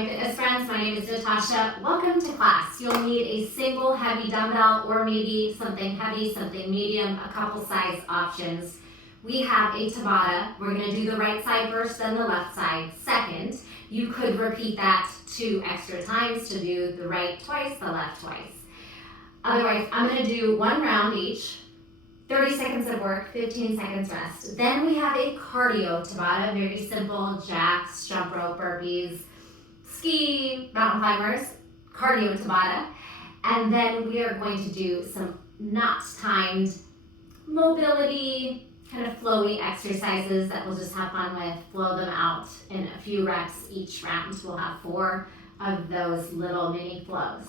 my fitness friends. My name is Natasha. Welcome to class. You'll need a single heavy dumbbell or maybe something heavy, something medium, a couple size options. We have a Tabata. We're going to do the right side first, then the left side second. You could repeat that 2 extra times to do the right twice, the left twice. Otherwise, I'm going to do 1 round each. 30 seconds of work, 15 seconds rest. Then we have a cardio Tabata, very simple, jacks, jump rope, burpees, ski, mountain climbers, cardio Tabata. And then we are going to do some not timed mobility, kind of flowy exercises that we'll just have fun with, flow them out in a few reps each round. We'll have 4 of those little mini flows.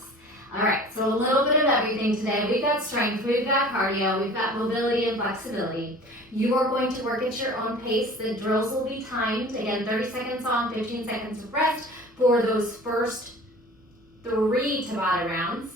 All right, so a little bit of everything today. We've got strength, we've got cardio, we've got mobility and flexibility. You are going to work at your own pace. The drills will be timed. Again, 30 seconds on, 15 seconds of rest for those first 3 Tabata rounds.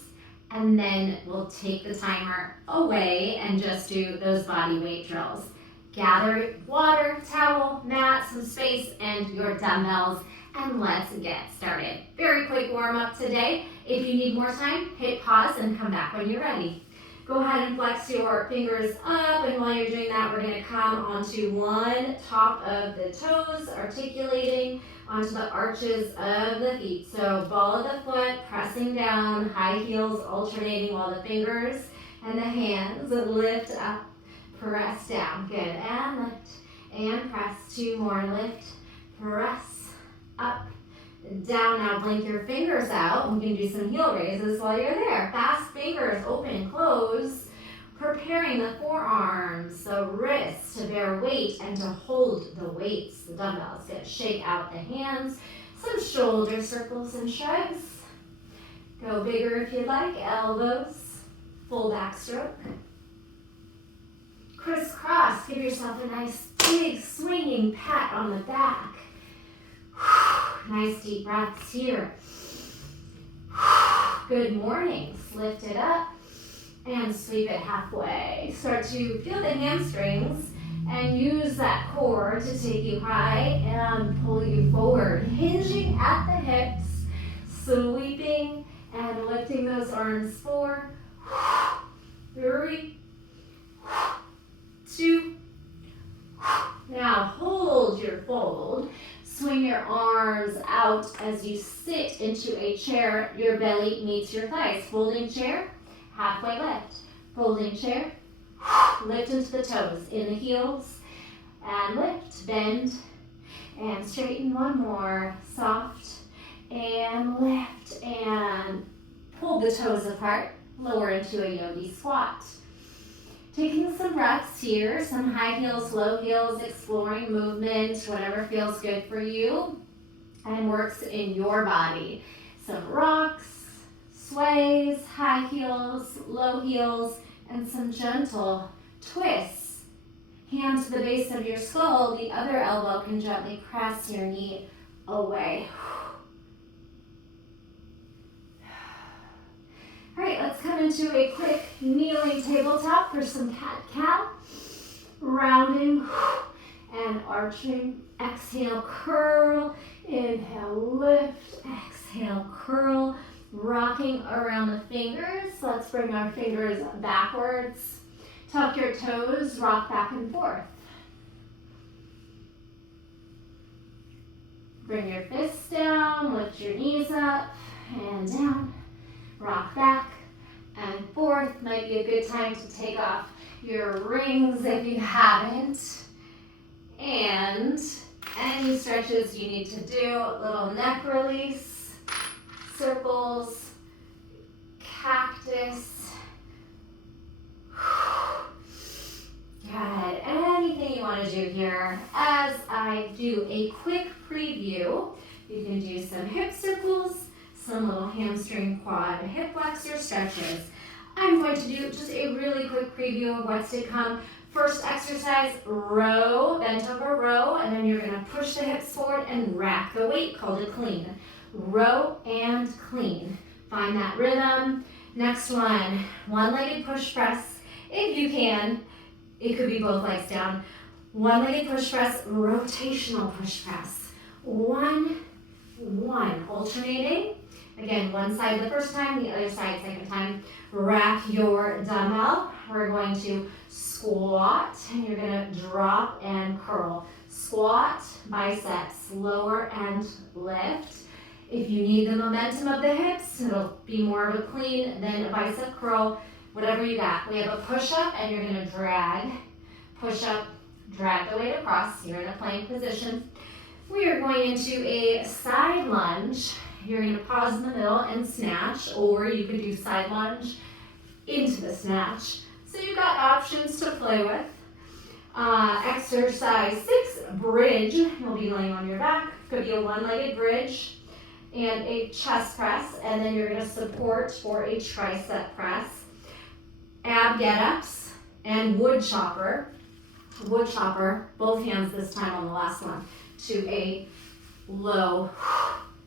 And then we'll take the timer away and just do those body weight drills. Gather water, towel, mat, some space, and your dumbbells. And let's get started. Very quick warm up today. If you need more time, hit pause and come back when you're ready. Go ahead and flex your fingers up, and while you're doing that, we're going to come onto one top of the toes, articulating onto the arches of the feet. So ball of the foot, pressing down, high heels alternating while the fingers and the hands lift up, press down. Good, and lift, and press. 2 more, lift, press, up, down. Now blink your fingers out. We can do some heel raises while you're there. Fast fingers, open, close. Preparing the forearms, the wrists to bear weight and to hold the weights, the dumbbells. Good. Shake out the hands. Some shoulder circles and shrugs. Go bigger if you'd like. Elbows, full backstroke. Crisscross. Give yourself a nice big swinging pat on the back. Nice deep breaths here. Good morning. Lift it up and sweep it halfway. Start to feel the hamstrings and use that core to take you high and pull you forward. Hinging at the hips, sweeping and lifting those arms. 4, 3, 2. Now hold your fold. Swing your arms out as you sit into a chair. Your belly meets your thighs. Folding chair, halfway lift. Folding chair, lift into the toes. In the heels, and lift, bend, and straighten. 1 more. Soft, and lift, and pull the toes apart. Lower into a yogi squat. Taking some breaths here, some high heels, low heels, exploring movement, whatever feels good for you and works in your body. Some rocks, sways, high heels, low heels, and some gentle twists. Hand to the base of your skull, the other elbow can gently press your knee away. All right, let's come into a quick kneeling tabletop for some cat-cow. Rounding and arching. Exhale, curl. Inhale, lift. Exhale, curl. Rocking around the fingers. Let's bring our fingers backwards. Tuck your toes, rock back and forth. Bring your fists down, lift your knees up and down. Rock back and forth. Might be a good time to take off your rings if you haven't. And any stretches you need to do. A little neck release, circles, cactus. Good. Anything you want to do here. As I do a quick preview, you can do some hip circles, some little hamstring, quad, hip flexor stretches. I'm going to do just a really quick preview of what's to come. First exercise, row, bent over row, and then you're going to push the hips forward and rack the weight, called a clean. Row and clean. Find that rhythm. Next one, one-legged push press. If you can, it could be both legs down. One-legged push press, rotational push press. 1, 1. Alternating. Again, one side the first time, the other side second time. Rack your dumbbell. We're going to squat, and you're going to drop and curl. Squat, biceps, lower and lift. If you need the momentum of the hips, it'll be more of a clean than a bicep curl, whatever you got. We have a push-up, and you're going to drag, push-up, drag the weight across. You're in a plank position. We are going into a side lunge. You're going to pause in the middle and snatch, or you could do side lunge into the snatch. So you've got options to play with. Exercise 6, bridge. You'll be laying on your back. Could be a one-legged bridge and a chest press, and then you're going to support for a tricep press. Ab get-ups and wood chopper. Wood chopper, both hands this time on the last one, to a low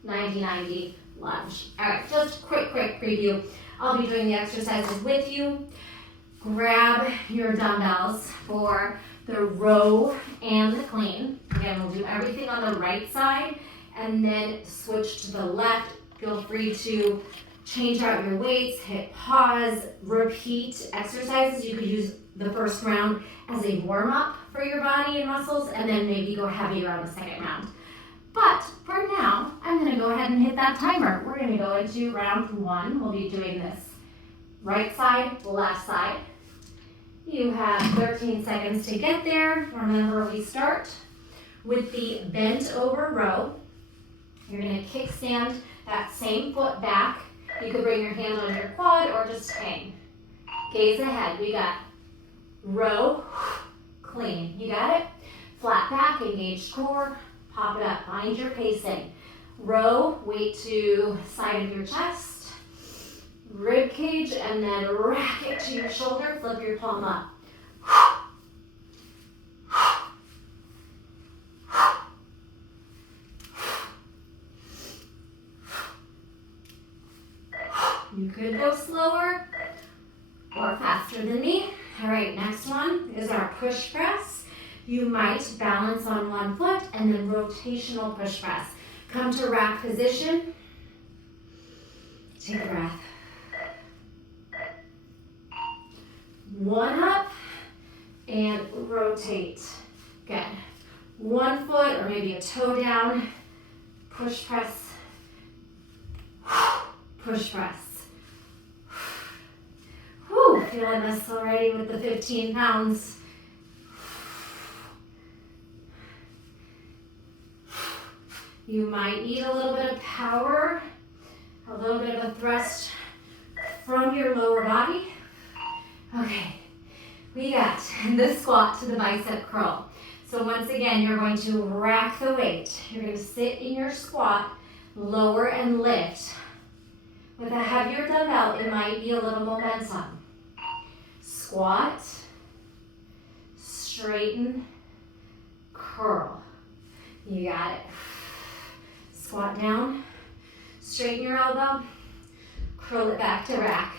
90-90 lunge. All right, just quick preview. I'll be doing the exercises with you. Grab your dumbbells for the row and the clean. Again, we'll do everything on the right side and then switch to the left. Feel free to change out your weights, hit pause, repeat exercises. You could use the first round as a warm-up for your body and muscles, and then maybe go heavier on the second round. But for now, I'm going to go ahead and hit that timer. We're going to go into round 1. We'll be doing this right side, left side. You have 13 seconds to get there. Remember, we start with the bent over row. You're going to kickstand that same foot back. You could bring your hand on your quad or just hang. Gaze ahead. We got row, clean. You got it? Flat back, engaged core. Pop it up. Find your pacing. Row, weight to side of your chest, rib cage, and then rack it to your shoulder. Flip your palm up. You could go slower or faster than me. All right, next one is our push press. You might balance on one foot and then rotational push press. Come to rack position. Take a breath. 1 up and rotate. Good. 1 foot or maybe a toe down. Push press. Push press. Whew, feeling this already with the 15 pounds. You might need a little bit of power, a little bit of a thrust from your lower body. Okay, we got the squat to the bicep curl. So once again, you're going to rack the weight. You're going to sit in your squat, lower and lift. With a heavier dumbbell, it might be a little momentum. Squat, straighten, curl. You got it. Squat down, straighten your elbow, curl it back to rack.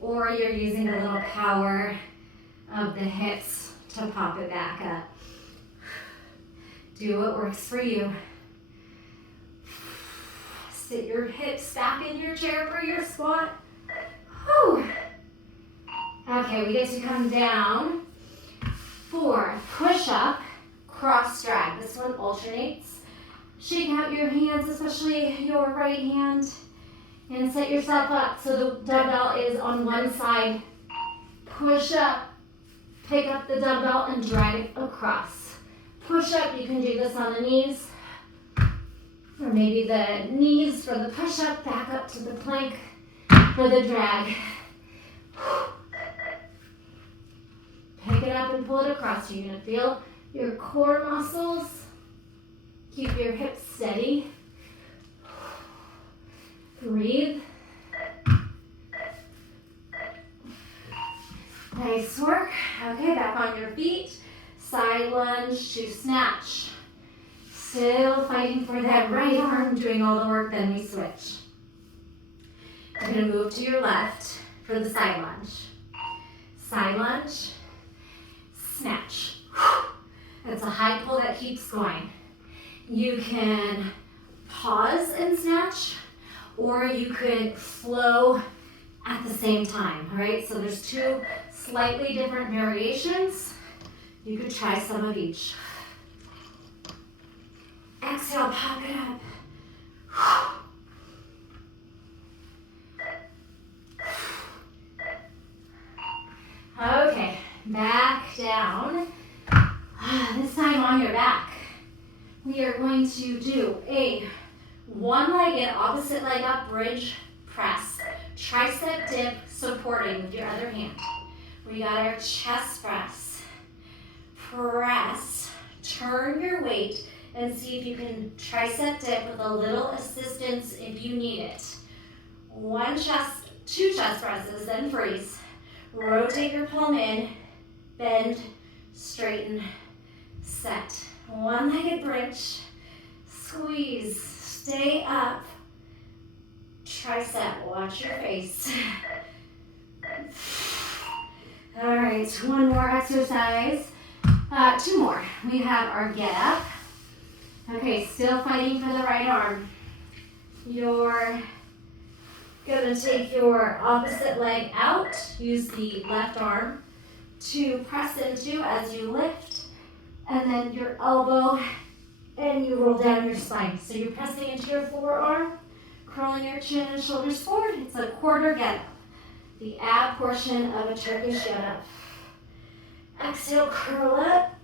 Or you're using a little power of the hips to pop it back up. Do what works for you. Sit your hips back in your chair for your squat. Whew. Okay, we get to come down for push-up, cross drag. This one alternates. Shake out your hands, especially your right hand, and set yourself up so the dumbbell is on one side. Push up, pick up the dumbbell and drag it across. Push up, you can do this on the knees, or maybe the knees for the push up, back up to the plank for the drag. Pick it up and pull it across. You're going to feel your core muscles. Keep your hips steady. Breathe. Nice work. Okay, back on your feet. Side lunge to snatch. Still fighting for that right arm, doing all the work, then we switch. You're going to move to your left for the side lunge. Side lunge, snatch. That's a high pull that keeps going. You can pause and snatch, or you could flow at the same time, all right? So there's two slightly different variations. You could try some of each. Exhale, pop it up. Okay, back down. This time on your back. We are going to do a one-legged, opposite leg up bridge press. Tricep dip supporting with your other hand. We got our chest press. Press, turn your weight and see if you can tricep dip with a little assistance if you need it. Two chest presses, then freeze. Rotate your palm in, bend, straighten, set. One-legged bridge, squeeze, stay up. Tricep, watch your face. All right, one more exercise. Two more. We have our get up. Okay, still fighting for the right arm. You're gonna take your opposite leg out. Use the left arm to press into as you lift. And then your elbow, and you roll down your spine. So you're pressing into your forearm, curling your chin and shoulders forward. It's a quarter get up. The ab portion of a Turkish get up. Exhale, curl up.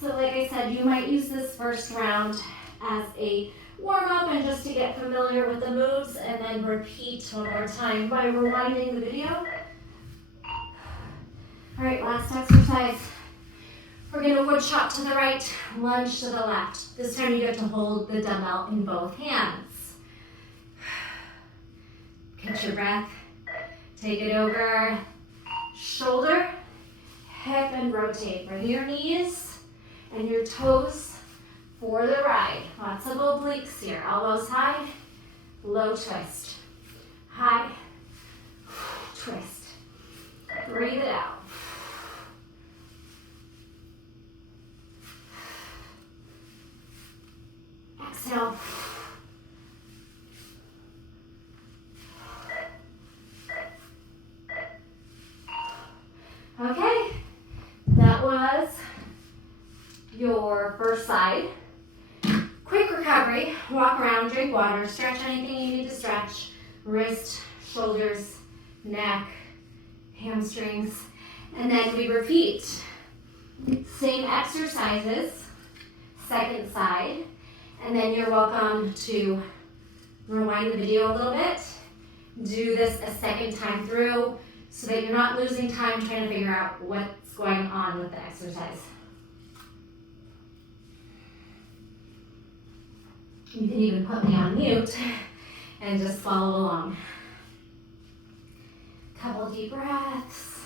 So like I said, you might use this first round as a warm up and just to get familiar with the moves, and then repeat one more time by rewinding the video. All right, last exercise. We're gonna wood chop to the right, lunge to the left. This time you get to hold the dumbbell in both hands. Catch your breath. Take it over shoulder, hip, and rotate. Bring your knees and your toes for the ride. Lots of obliques here. Elbows high, low twist. High, twist. Breathe it out. Exhale. Okay, that was your first side. Quick recovery, walk around, drink water, stretch anything you need to stretch. Wrist, shoulders, neck, hamstrings, and then we repeat. Same exercises, second side. And then you're welcome to rewind the video a little bit. Do this a second time through so that you're not losing time trying to figure out what's going on with the exercise. You can even put me on mute and just follow along. Couple deep breaths.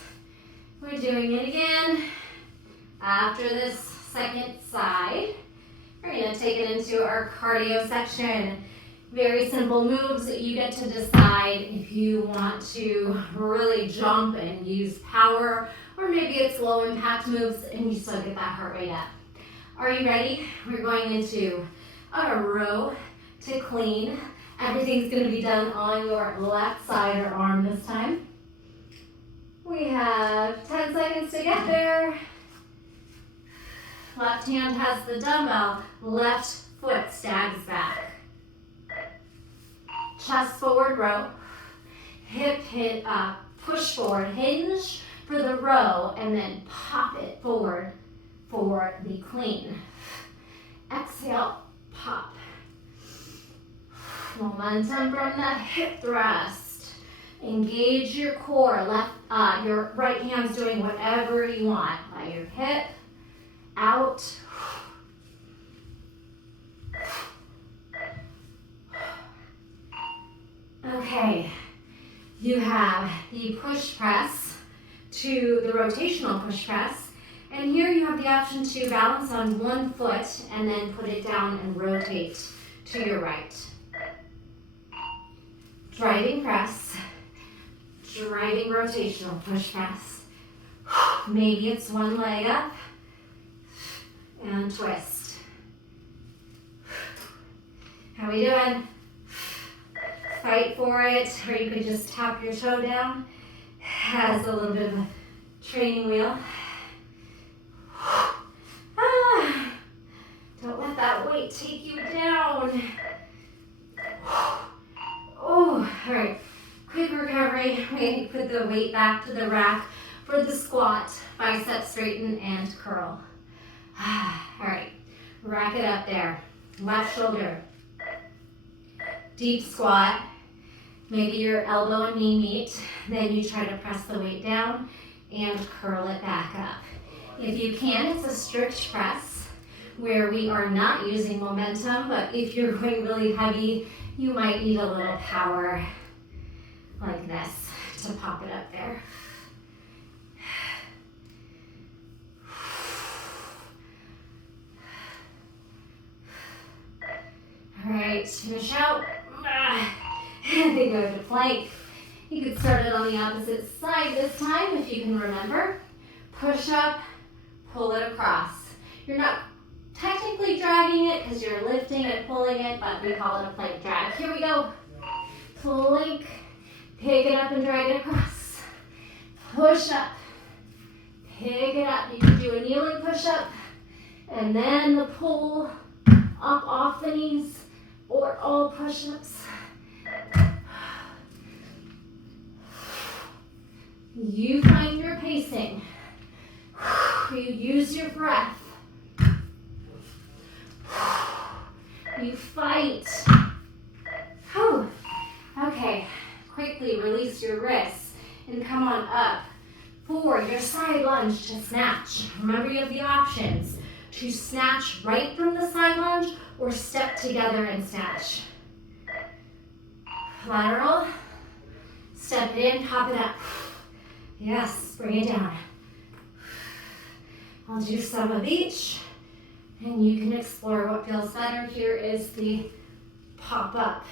We're doing it again. After this second side, we're going to take it into our cardio section. Very simple moves that you get to decide if you want to really jump and use power, or maybe it's low impact moves and you still get that heart rate up. Are you ready? We're going into a row to clean. Everything's going to be done on your left side or arm this time. We have 10 seconds to get there. Left hand has the dumbbell, left foot stags back. Chest forward row, hip hit up, push forward, hinge for the row, and then pop it forward for the clean. Exhale, pop. Momentum from that hip thrust. Engage your core. Your right hand's doing whatever you want. By your hip, out. Okay, you have the push press to the rotational push press, and here you have the option to balance on one foot and then put it down and rotate to your right. Driving press, driving rotational push press. Maybe it's one leg up and twist. How we doing? Fight for it, or you could just tap your toe down as a little bit of a training wheel. Don't let that weight take you down. Oh, all right. Quick recovery. We put the weight back to the rack for the squat, bicep straighten and curl. All right, rack it up there. Left shoulder. Deep squat. Maybe your elbow and knee meet. Then you try to press the weight down and curl it back up. If you can, it's a strict press where we are not using momentum, but if you're going really heavy, you might need a little power like this to pop it up there. All right, finish out. And then go to plank. You could start it on the opposite side this time if you can remember. Push up, pull it across. You're not technically dragging it because you're lifting and pulling it, but we call it a plank drag. Here we go. Plank, pick it up and drag it across. Push up, pick it up. You can do a kneeling push up and then the pull up off the knees or all push-ups. You find your pacing. You use your breath. You fight. Whew. Okay, quickly release your wrists and come on up for your side lunge to snatch. Remember you have the options to snatch right from the side lunge or step together and snatch. Lateral, step it in, pop it up. Yes, bring it down. I'll do some of each, and you can explore what feels better. Here is the pop up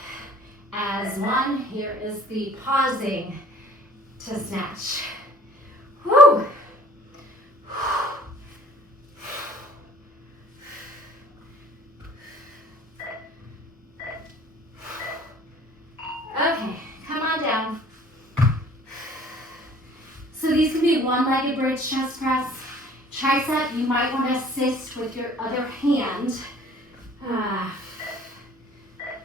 as one. Here is the pausing to snatch. Woo! Okay, come on down. So these can be one-legged bridge chest press. Tricep, you might want to assist with your other hand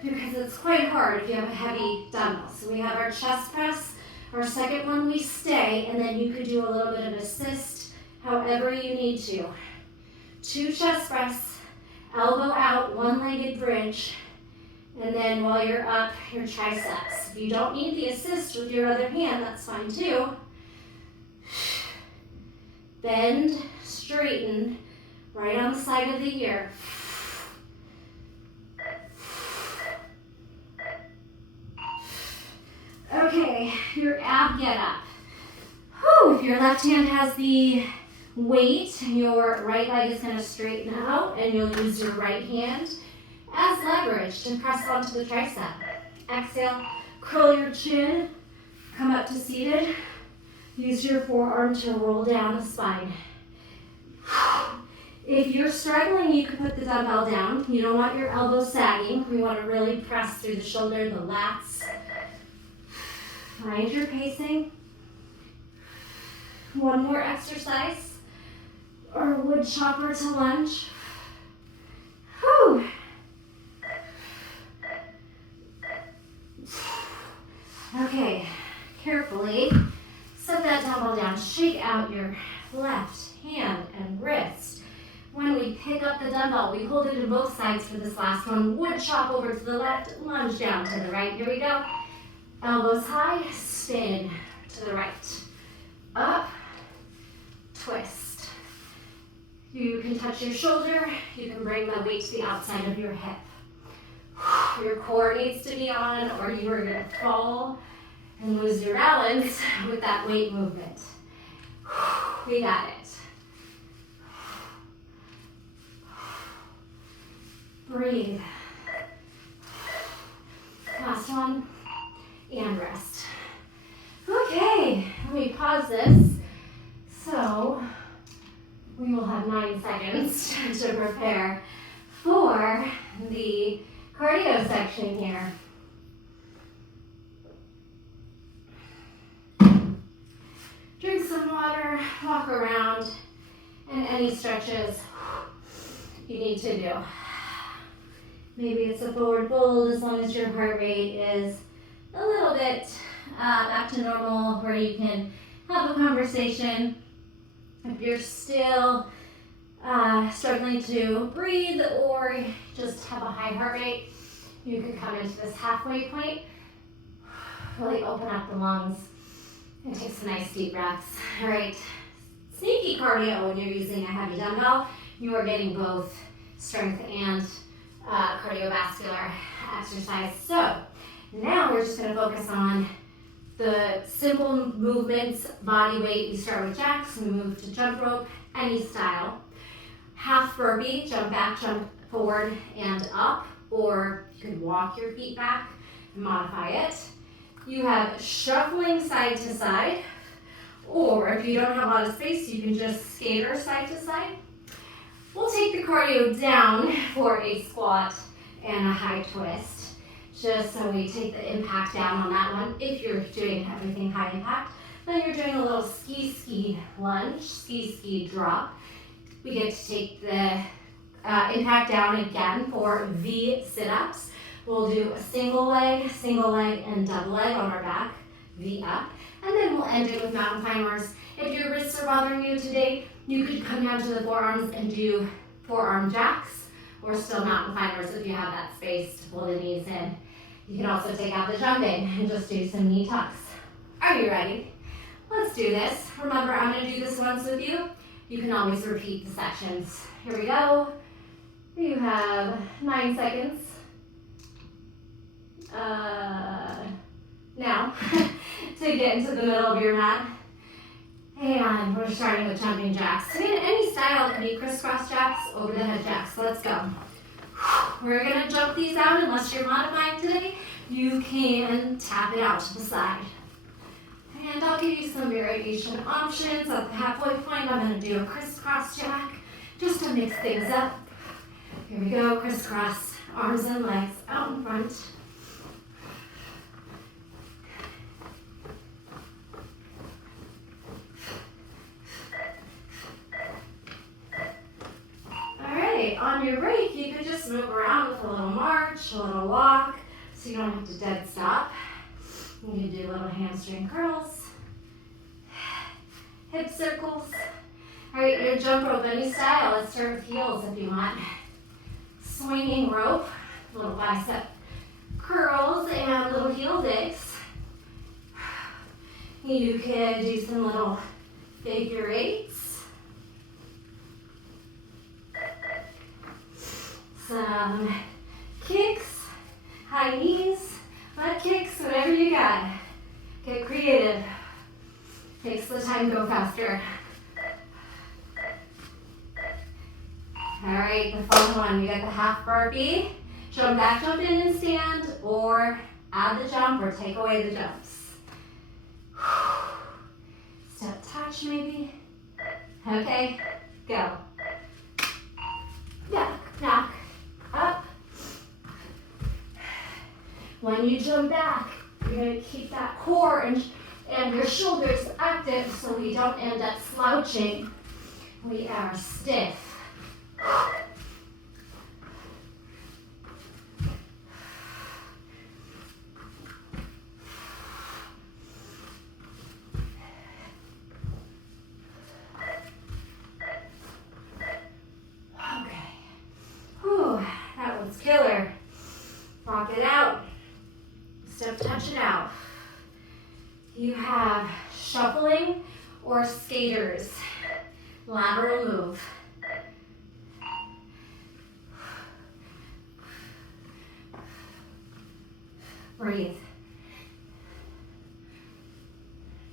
because it's quite hard if you have a heavy dumbbell. So we have our chest press, our second one we stay, and then you could do a little bit of assist however you need to. 2 chest press, elbow out, one-legged bridge, and then while you're up, your triceps. If you don't need the assist with your other hand, that's fine too. Bend, straighten, right on the side of the ear. Okay, your ab get up. Whew, if your left hand has the weight, your right leg is going to straighten out and you'll use your right hand as leverage to press onto the tricep. Exhale, curl your chin, come up to seated. Use your forearm to roll down the spine. If you're struggling, you can put the dumbbell down. You don't want your elbows sagging. We want to really press through the shoulder, the lats. Find your pacing. One more exercise. Or wood chopper to lunge. Whew. Okay, carefully set that dumbbell down. Shake out your left hand and wrist. When we pick up the dumbbell, we hold it in both sides for this last one. Wood chop over to the left, lunge down to the right. Here we go. Elbows high, spin to the right. Up, twist. You can touch your shoulder. You can bring the weight to the outside of your hip. Your core needs to be on or you are going to fall and lose your balance with that weight movement. We got it. Breathe. Last one. And rest. Okay, let me pause this. So we will have 9 seconds to prepare for the cardio section here. Drink some water, walk around, and any stretches you need to do. Maybe it's a forward fold as long as your heart rate is a little bit back to normal where you can have a conversation. If you're still struggling to breathe or just have a high heart rate, you can come into this halfway point. Really open up the lungs and take some nice deep breaths. All right, sneaky cardio when you're using a heavy dumbbell. You are getting both strength and cardiovascular exercise. So now we're just going to focus on the simple movements, body weight. You start with jacks, we move to jump rope, any style. Half burpee, jump back, jump forward and up, or you could walk your feet back and modify it. You have shuffling side to side, or if you don't have a lot of space, you can just skater side to side. We'll take the cardio down for a squat and a high twist, just so we take the impact down on that one. If you're doing everything high impact, then you're doing a little ski lunge, ski drop. We get to take the impact down again for V sit-ups. We'll do a single leg, and double leg on our back, V up. And then we'll end it with mountain climbers. If your wrists are bothering you today, you could come down to the forearms and do forearm jacks, or still mountain climbers if you have that space to pull the knees in. You can also take out the jumping and just do some knee tucks. Are you ready? Let's do this. Remember, I'm going to do this once with you. You can always repeat the sections. Here we go. You have 9 seconds. Now to get into the middle of your mat. And we're starting with jumping jacks. In any style, it can be crisscross jacks, over the head jacks. Let's go. We're going to jump these out. Unless you're modifying today, you can tap it out to the side. And I'll give you some variation options. At the halfway point, I'm going to do a crisscross jack just to mix things up. Here we go, crisscross, arms and legs out in front. All right, on your break, you can just move around with a little march, a little walk, so you don't have to dead stop. You can do little hamstring curls, hip circles. All right, your jump rope, any style. Let's start with heels if you want. Swinging rope, little bicep curls and little heel digs. You can do some little figure eights. Some kicks, high knees, butt kicks, whatever you got. Get creative. Takes the time to go faster. All right, the fun one, we got the half burpee. Jump back, jump in and stand, or add the jump or take away the jumps. Step touch maybe. Okay, go. Knock, up. When you jump back, you're gonna keep that core and your shoulders active so we don't end up slouching. We are stiff. Okay. Whew, that one's killer. Rock it out. Step touch it out. You have shuffling or skaters. Lateral move. Breathe.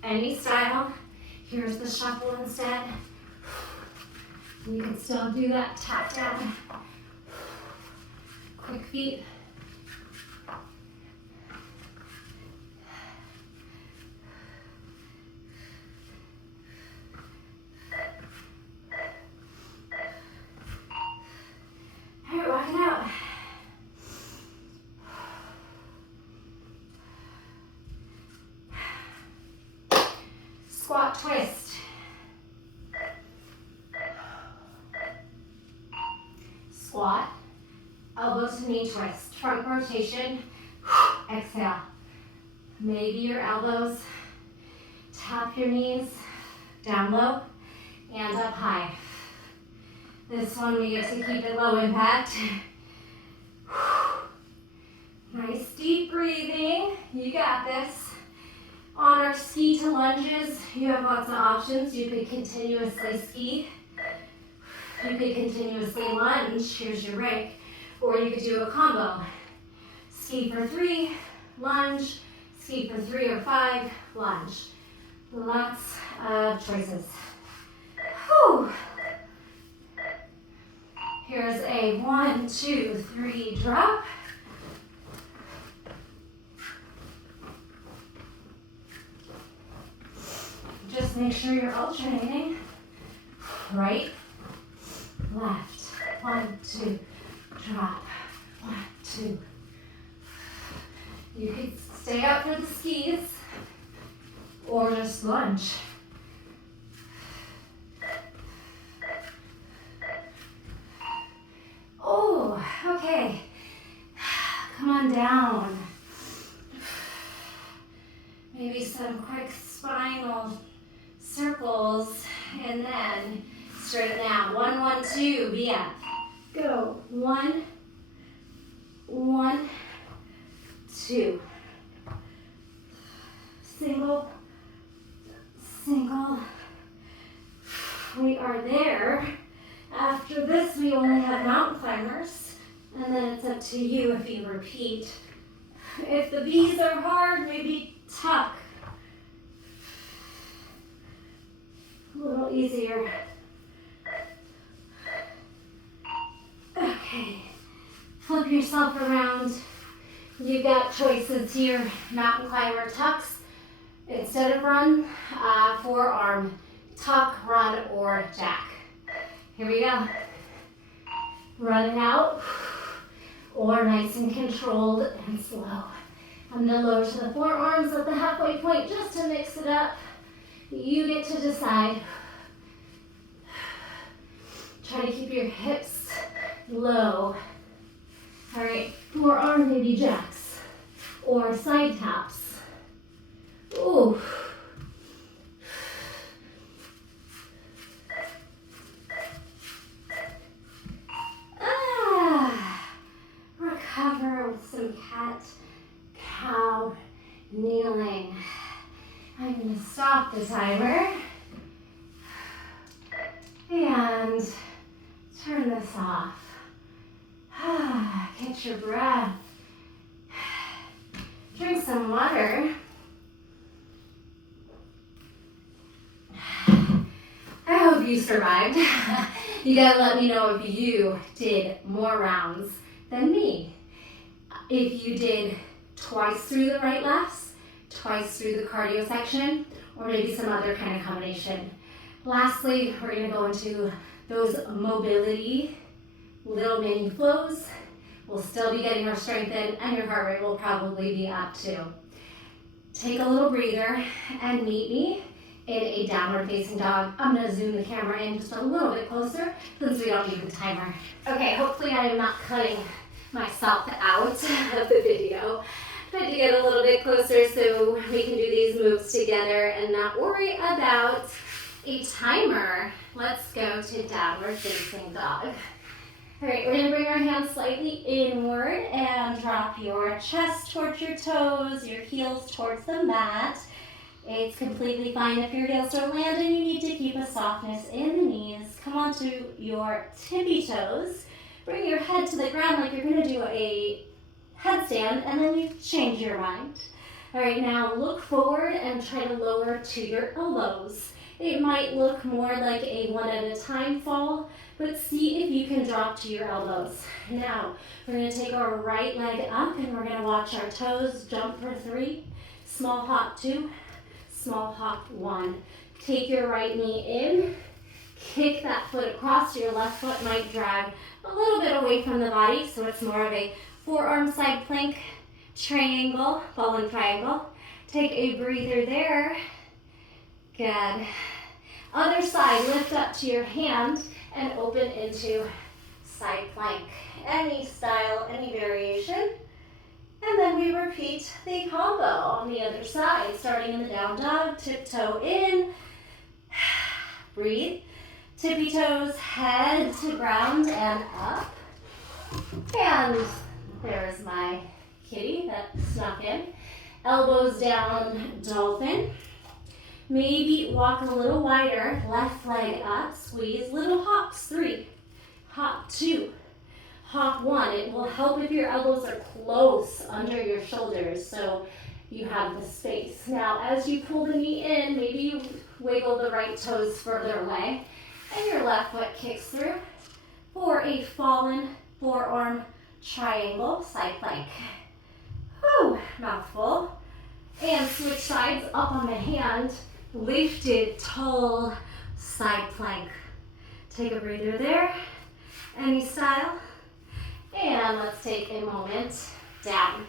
Any style. Here's the shuffle instead. You can still do that tap down. Quick feet. All right, walk it out. Squat twist. Squat, elbow to knee twist. Front rotation, exhale. Maybe your elbows, tap your knees, down low and up high. This one we get to keep it low impact. Nice deep breathing, you got this. On our ski to lunges, you have lots of options. You could continuously ski. You could continuously lunge, here's your break. Or you could do a combo. Ski for 3, lunge, ski for 3 or 5, lunge. Lots of choices. Whew. Here's a 1, 2, 3 drop. Just make sure you're alternating. Right, left. 1, 2, drop. 1, 2. You could stay up for the skis or just lunge. Oh, okay. Come on down. Maybe some quick spinal circles and then straighten out. 1, 1, 2, be up. Go. 1, 1, 2. Single, single. We are there. After this, we only have mountain climbers, and then it's up to you if you repeat. If the B's are hard, maybe tuck. A little easier. Okay, flip yourself around. You got choices here. Mountain climber tucks. Instead of run, forearm tuck, run, or jack. Here we go. Run it out, or nice and controlled and slow. I'm gonna lower to the forearms at the halfway point just to mix it up. You get to decide. Try to keep your hips low. All right, forearm maybe jacks or side taps. Ooh. Recover with some cat, cow, kneeling. I'm going to stop the timer and turn this off. Catch your breath. Drink some water. I hope you survived. You gotta let me know if you did more rounds than me. If you did twice through the right lefts, twice through the cardio section, or maybe some other kind of combination. Lastly, we're gonna go into those mobility little mini flows. We'll still be getting our strength in, and your heart rate will probably be up too. Take a little breather and meet me in a downward facing dog. I'm gonna zoom the camera in just a little bit closer since we don't need the timer. Okay, hopefully I am not cutting myself out of the video. Tried to get a little bit closer so we can do these moves together and not worry about a timer. Let's go to downward facing dog. All right, we're gonna bring our hands slightly inward and drop your chest towards your toes, your heels towards the mat. It's completely fine if your heels don't land and you need to keep a softness in the knees. Come onto your tippy toes. Bring your head to the ground like you're gonna do a headstand, and then you change your mind. All right, now look forward and try to lower to your elbows. It might look more like a one at a time fall, but see if you can drop to your elbows. Now, we're gonna take our right leg up and we're gonna watch our toes jump for 3, small hop 2, small hop 1. Take your right knee in, kick that foot across. Your left foot might drag a little bit away from the body, so it's more of a forearm side plank, triangle, ball and triangle. Take a breather there. Good. Other side, lift up to your hand and open into side plank. Any style, any variation. And then we repeat the combo on the other side, starting in the down dog, tiptoe in, breathe, tippy toes, head to ground and up. And there's my kitty that snuck in. Elbows down, dolphin. Maybe walk a little wider, left leg up, squeeze, little hops, 3, hop 2, hop 1. It will help if your elbows are close under your shoulders so you have the space. Now, as you pull the knee in, maybe you wiggle the right toes further away and your left foot kicks through for a fallen forearm triangle, side plank. Whew, mouthful. And switch sides, up on the hand, lifted, tall, side plank. Take a breather there, any style. And let's take a moment down.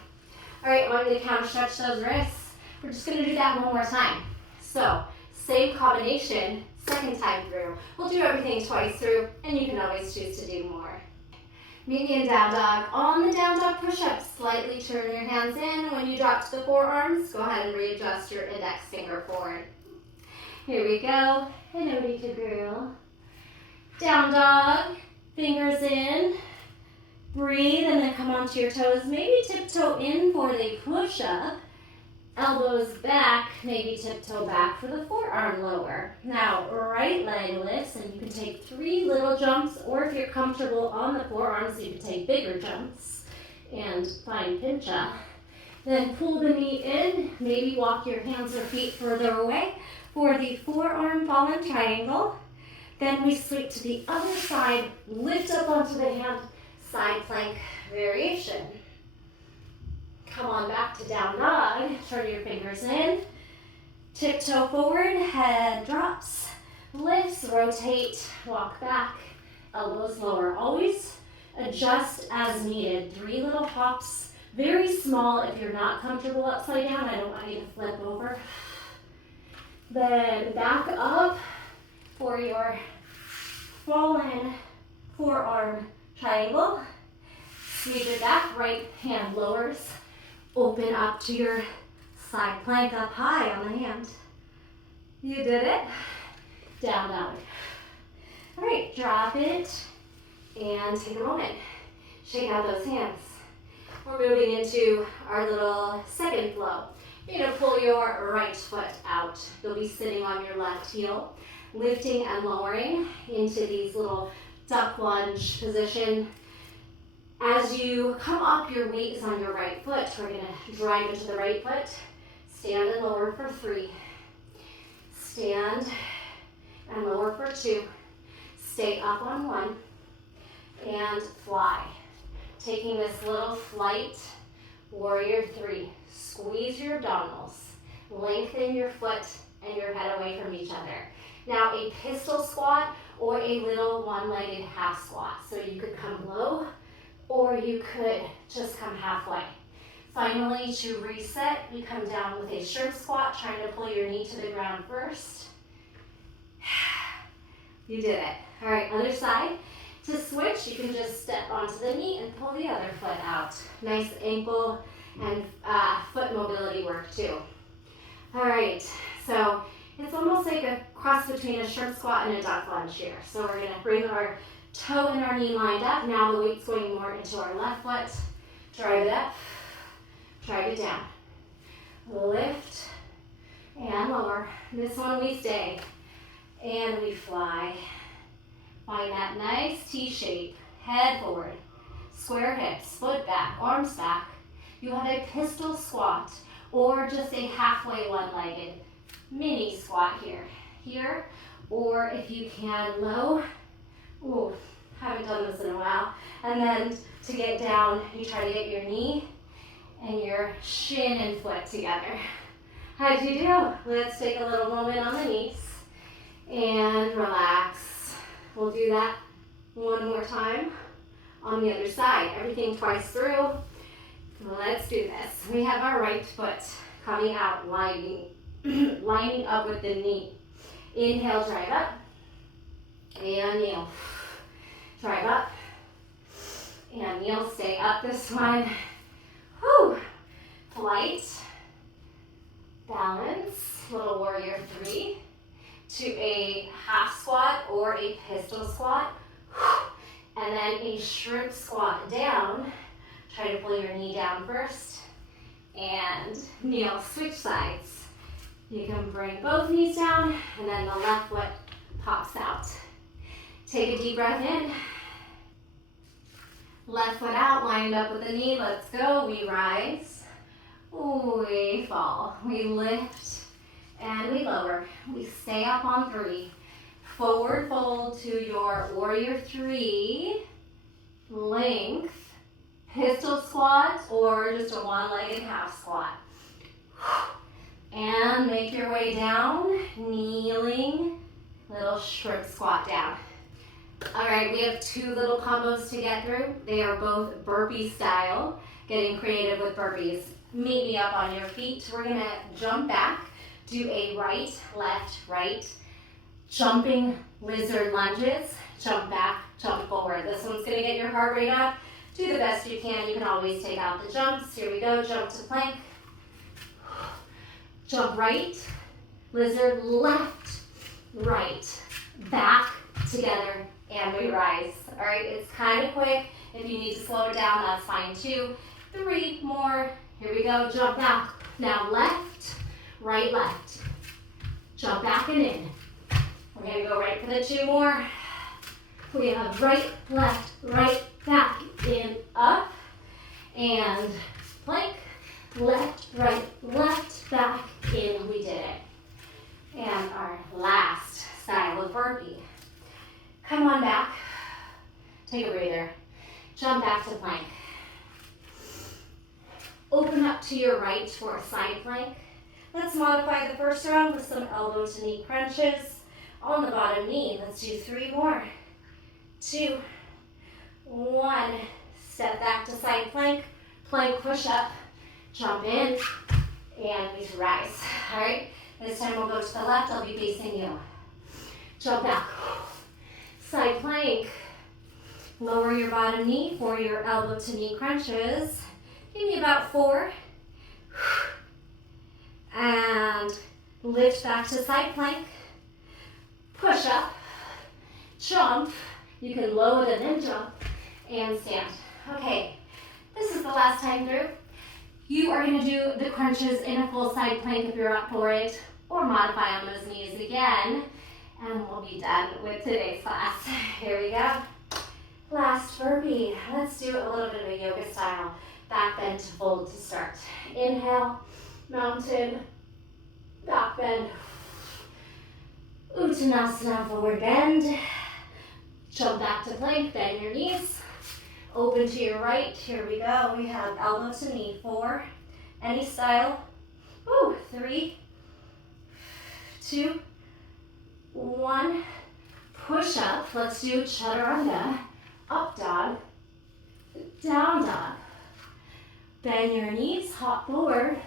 All right, I want you to counter stretch those wrists. We're just gonna do that one more time. So, same combination, second time through. We'll do everything twice through, and you can always choose to do more. Meet me in down dog. On the down dog push-up, slightly turn your hands in. When you drop to the forearms, go ahead and readjust your index finger forward. Here we go. Hinoti to girl. Down dog, fingers in. Breathe and then come onto your toes. Maybe tiptoe in for the push-up. Elbows back, maybe tiptoe back for the forearm lower. Now, right leg lifts, and you can take 3 little jumps, or if you're comfortable on the forearms, you can take bigger jumps and find pincha. Then pull the knee in, maybe walk your hands or feet further away for the forearm fallen triangle. Then we sweep to the other side, lift up onto the hand, side plank variation. Come on back to down dog, turn your fingers in, tiptoe forward, head drops, lifts, rotate, walk back, elbows lower. Always adjust as needed. 3 little hops, very small. If you're not comfortable upside down, I don't want you to flip over. Then back up for your fallen forearm triangle. Sweep it back, right hand lowers. Open up to your side plank up high on the hand. You did it. Down dog. All right, drop it and take a moment. Shake out those hands. We're moving into our little second flow. You're gonna pull your right foot out. You'll be sitting on your left heel, lifting and lowering into these little duck lunge position. As you come up, your weight is on your right foot. We're gonna drive into the right foot. Stand and lower for 3. Stand and lower for 2. Stay up on 1 and fly. Taking this little flight, warrior 3. Squeeze your abdominals. Lengthen your foot and your head away from each other. Now a pistol squat or a little one-legged half squat. So you could come low, or you could just come halfway. Finally, to reset, we come down with a shrimp squat, trying to pull your knee to the ground first. You did it. All right, other side. To switch, you can just step onto the knee and pull the other foot out. Nice ankle and foot mobility work too. All right, so it's almost like a cross between a shrimp squat and a duck lunge here. So we're gonna bring our toe and our knee lined up. Now the weight's going more into our left foot. Drive it up, drive it down. Lift and lower. This one we stay. And we fly. Find that nice T shape. Head forward. Square hips, foot back, arms back. You have a pistol squat or just a halfway one-legged mini squat here. Here, or if you can, low. Ooh, haven't done this in a while. And then to get down, you try to get your knee and your shin and foot together. How'd you do? Let's take a little moment on the knees and relax. We'll do that one more time on the other side. Everything twice through. Let's do this. We have our right foot coming out, lining up with the knee. Inhale, drive up. And kneel. Drive up. And kneel, stay up this one. Whew. Flight. Balance. Little warrior 3. To a half squat or a pistol squat. And then a shrimp squat down. Try to pull your knee down first. And kneel, switch sides. You can bring both knees down, and then the left foot pops out. Take a deep breath in. Left foot out, lined up with the knee. Let's go. We rise. We fall. We lift, and we lower. We stay up on 3. Forward fold to your warrior 3. Length. Pistol squat or just a one-legged half squat. And make your way down, kneeling, little shrimp squat down. All right, we have 2 little combos to get through. They are both burpee style, getting creative with burpees. Meet me up on your feet. We're gonna jump back, do a right, left, right, jumping lizard lunges, jump back, jump forward. This one's gonna get your heart rate up. Do the best you can. You can always take out the jumps. Here we go. Jump to plank. Jump right. Lizard left, right. Back together. And we rise. All right. It's kind of quick. If you need to slow it down, that's fine too. 3 more. Here we go. Jump back. Now left, right, left. Jump back and in. We're going to go right for the 2 more. We have right, left, right, back, in, up, and plank, left, right, left, back, in, we did it. And our last style of burpee. Come on back, take a breather, jump back to plank. Open up to your right for a side plank. Let's modify the first round with some elbow to knee crunches. On the bottom knee, let's do 3 more. 2, 1, step back to side plank, plank push up, jump in, and we rise. All right, this time we'll go to the left, I'll be facing you. Jump back, side plank, lower your bottom knee for your elbow to knee crunches. Give me about 4, and lift back to side plank, push up, jump. You can load and then jump and stand. Okay, this is the last time through. You are going to do the crunches in a full side plank if you're up for it, or modify on those knees again, and we'll be done with today's class. Here we go. Last burpee. Let's do a little bit of a yoga style. Back bend to fold to start. Inhale, mountain, back bend. Uttanasana, forward bend. Jump back to plank, bend your knees. Open to your right. Here we go. We have elbow to knee. 4, any style. 3, 2, 1. Push up. Let's do chaturanga. Up dog, down dog. Bend your knees, hop forward,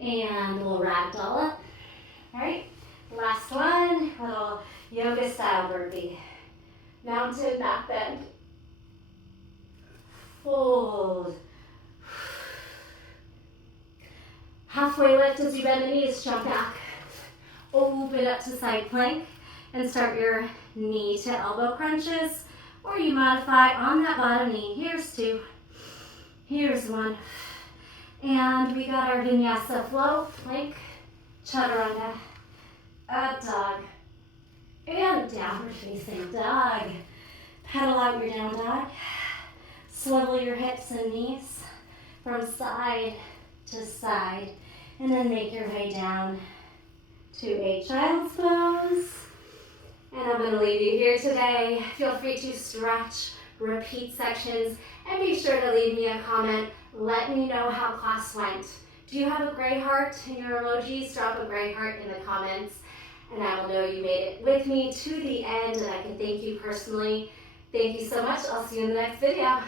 and we'll ragdoll up. All right, last one, little yoga style burpee. Mountain, back bend. Fold. Halfway lift as you bend the knees, jump back. Open up to side plank and start your knee to elbow crunches, or you modify on that bottom knee. Here's 2. Here's 1. And we got our vinyasa flow, plank, chaturanga, up dog, and downward facing dog. Pedal out your down dog. Swivel your hips and knees from side to side, and then make your way down to a child's pose. And I'm going to leave you here today. Feel free to stretch, repeat sections, and be sure to leave me a comment. Let me know how class went. Do you have a gray heart in your emojis? Drop a gray heart in the comments, and I will know you made it with me to the end, and I can thank you personally. Thank you so much. I'll see you in the next video.